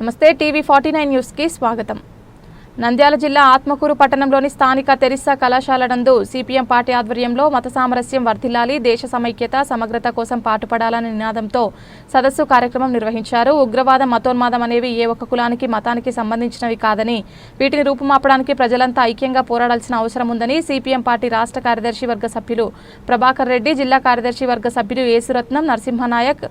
నమస్తే TV forty nine న్యూస్కి స్వాగతం. నంద్యాల జిల్లా ఆత్మకూరు పట్టణంలోని స్థానిక తెరిస్సా కళాశాల నందు సిపిఎం పార్టీ ఆధ్వర్యంలో మత సామరస్యం వర్ధిల్లాలి దేశ సమైక్యత సమగ్రత కోసం పాటుపడాలనే నినాదంతో సదస్సు కార్యక్రమం నిర్వహించారు. ఉగ్రవాదం మతోన్మాదం అనేవి ఏ ఒక్క కులానికి మతానికి సంబంధించినవి కాదని వీటిని రూపుమాపడానికి ప్రజలంతా ఐక్యంగా పోరాడాల్సిన అవసరం ఉందని సిపిఎం పార్టీ రాష్ట్ర కార్యదర్శి వర్గ సభ్యులు ప్రభాకర్ రెడ్డి జిల్లా కార్యదర్శి వర్గ సభ్యులు యేసురత్నం నరసింహనాయక్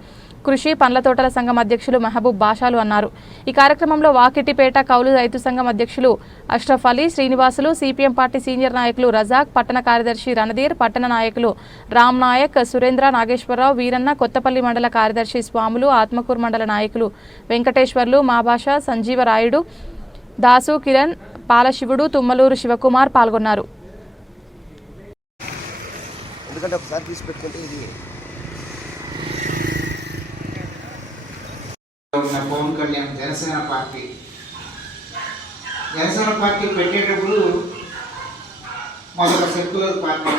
కృషి పండ్ల తోటల సంఘం అధ్యక్షులు మహబూబ్ బాషాలు అన్నారు. ఈ కార్యక్రమంలో వాకిటిపేట కౌలు రైతు సంఘం అధ్యక్షులు Ashraf Ali Srinivasulu CPM party senior నాయకులు రజాక్ పట్టణ కార్యదర్శి రణధీర్ పట్టణ నాయకులు రామ్ నాయక్ సురేంద్ర నాగేశ్వరరావు వీరన్న కొత్తపల్లి మండల కార్యదర్శి స్వాములు ఆత్మకూరు మండల నాయకులు వెంకటేశ్వర్లు మాభాష సంజీవరాయుడు దాసు కిరణ్ పాలశివుడు తుమ్మలూరు శివకుమార్ పాల్గొన్నారు. ఎందుకంటే ఒకసారి తీసి పెట్టుకుంటే ఇది ఉన్న పవన్ కళ్యాణ్ జనసేన పార్టీ. జనసేన పార్టీ పెట్టేటప్పుడు మొదట సెక్యులర్ పార్టీ.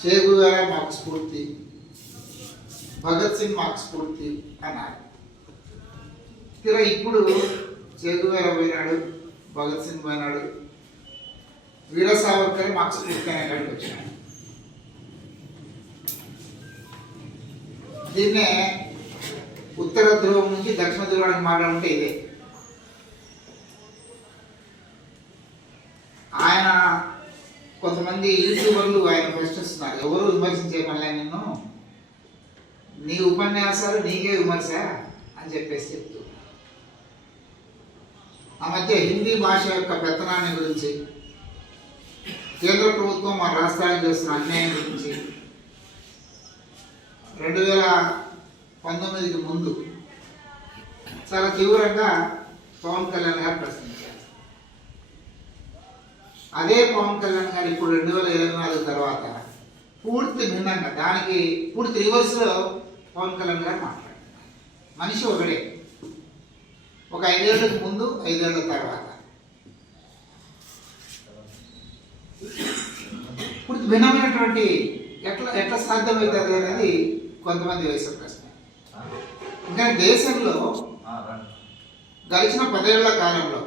చేగు గారు మాకు స్ఫూర్తి భగత్ సింగ్ మాకు స్ఫూర్తి అన్నారు. తీరా ఇప్పుడు చేగువేర పోయినాడు భగత్ సింగ్ పోయినాడు వీర సావర్కర్ మాకు స్ఫూర్తి అనే కాడికి వచ్చినాడు దీన్నే ఉత్తర ధ్రువం నుంచి దక్షిణ ధ్రువానికి ఉంటే ఇదే. ఆయన కొంతమంది యూట్యూబర్లు ఆయన ప్రశ్నిస్తున్నారు ఎవరు విమర్శించే పనిలే నిన్ను? నీ ఉపన్యాసాలు నీకే విమర్శ అని చెప్పేసి చెప్తూ. ఆ మధ్య హిందీ భాష యొక్క పెత్తనాన్ని గురించి కేంద్ర ప్రభుత్వం మన రాష్ట్రానికి చేస్తున్న అన్యాయం గురించి రెండు వేల పంతొమ్మిదికి ముందు చాలా తీవ్రంగా పవన్ కళ్యాణ్ గారు ప్రశ్నించారు. అదే పవన్ కళ్యాణ్ గారు ఇప్పుడు రెండు వేల ఇరవై నాలుగు తర్వాత పూర్తి భిన్నంగా దానికి పూర్తి రివర్స్లో పవన్ కళ్యాణ్ గారు మాట్లాడారు. మనిషి ఒకడే. ఒక ఐదేళ్ళకు ముందు ఐదేళ్ళ తర్వాత. పూర్తి భిన్నమైనటువంటి ఎట్లా ఎట్లా సాధ్యమవుతుంది అనేది కొంతమంది వేసే ప్రశ్న ఇంకా దేశంలో గడిచిన పదేళ్ళ కాలంలో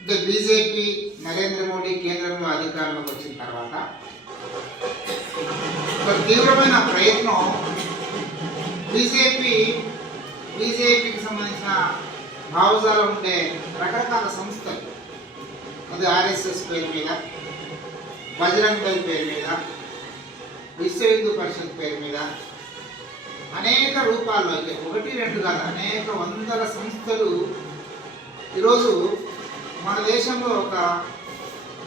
అంటే బీజేపీ నరేంద్ర మోడీ కేంద్రంలో అధికారంలోకి వచ్చిన తర్వాత ఒక తీవ్రమైన ప్రయత్నం బీజేపీ బీజేపీకి సంబంధించిన భావజాలం ఉండే రకరకాల సంస్థలు. అది ఆర్ఎస్ఎస్ పేరు మీద బజరంగ్ దళ్ పేరు మీద విశ్వ హిందూ పరిషత్ పేరు మీద అనేక రూపాల్లో అయితే ఒకటి రెండు కాదు అనేక వందల సంస్థలు ఈరోజు మన దేశంలో ఒక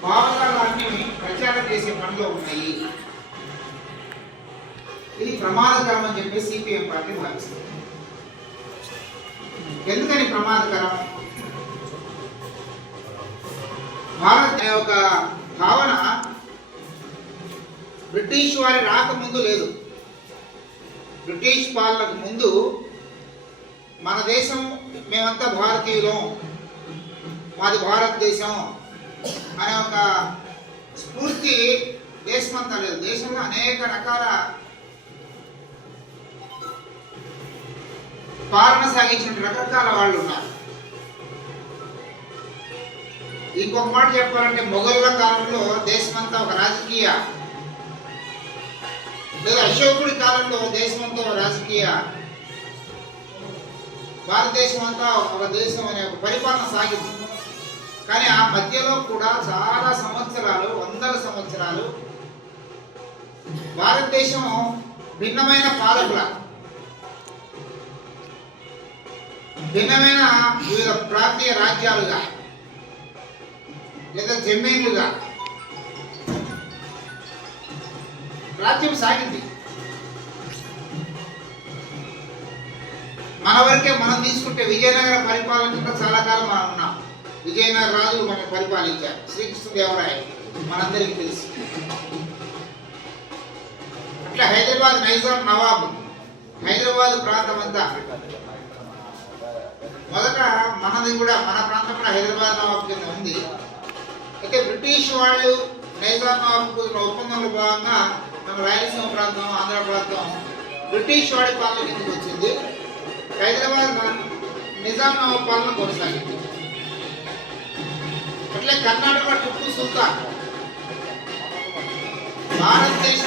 భావజాలాన్ని ప్రచారం చేసే పనిలో ఉన్నాయి. ఇది ప్రమాదకరం అని చెప్పి సిపిఎం పార్టీ భావిస్తుంది. ఎందుకని ప్రమాదకరం? భారత్ యొక్క ఒక భావన బ్రిటిష్ వారి రాకముందు లేదు. బ్రిటిష్ పాలనకు ముందు మన దేశం మేమంతా భారతీయులం మాది భారతదేశం అనే ఒక స్ఫూర్తి దేశమంతా లేదు. దేశంలో అనేక రకాల పాలన సాగించిన రకరకాల వాళ్ళు ఉన్నారు. ఇంకొక మాట చెప్పాలంటే మొఘళ్ళ కాలంలో దేశమంతా ఒక రాజకీయ లేదా అశోకుడి కాలంలో దేశమంతా రాజకీయ భారతదేశం అంతా ఒక దేశం అనే ఒక పరిపాలన సాగింది. కానీ ఆ మధ్యలో కూడా చాలా సంవత్సరాలు వందల సంవత్సరాలు భారతదేశం భిన్నమైన పాలకుల భిన్నమైన వివిధ ప్రాంతీయ రాజ్యాలుగా లేదా జమీన్లుగా రాజ్యం సాగింది. మన వరకే మనం తీసుకుంటే విజయనగర పరిపాలన కింద చాలా కాలం మనం ఉన్నాం. విజయనగర రాజులు మనం పరిపాలించారు. శ్రీకృష్ణదేవరాయ మనందరికీ తెలుసు. అట్లా హైదరాబాద్ నైజాం నవాబ్. హైదరాబాద్ ప్రాంతం అంతా. మొదట మనది కూడా మన ప్రాంతం కూడా హైదరాబాద్ నవాబ్ కింద ఉంది. అయితే బ్రిటిష్ వాళ్ళు నైజాం నవాబ్ ఒప్పందంలో భాగంగా మన రాయలసీమ ప్రాంతం ఆంధ్ర ప్రాంతం బ్రిటిష్ వాడి పాలన కిందకి వచ్చింది. హైదరాబాద్ నిజాం పాలన కొనసాగింది. అట్లే కర్ణాటక టిప్పు సుల్తాన్. భారతదేశం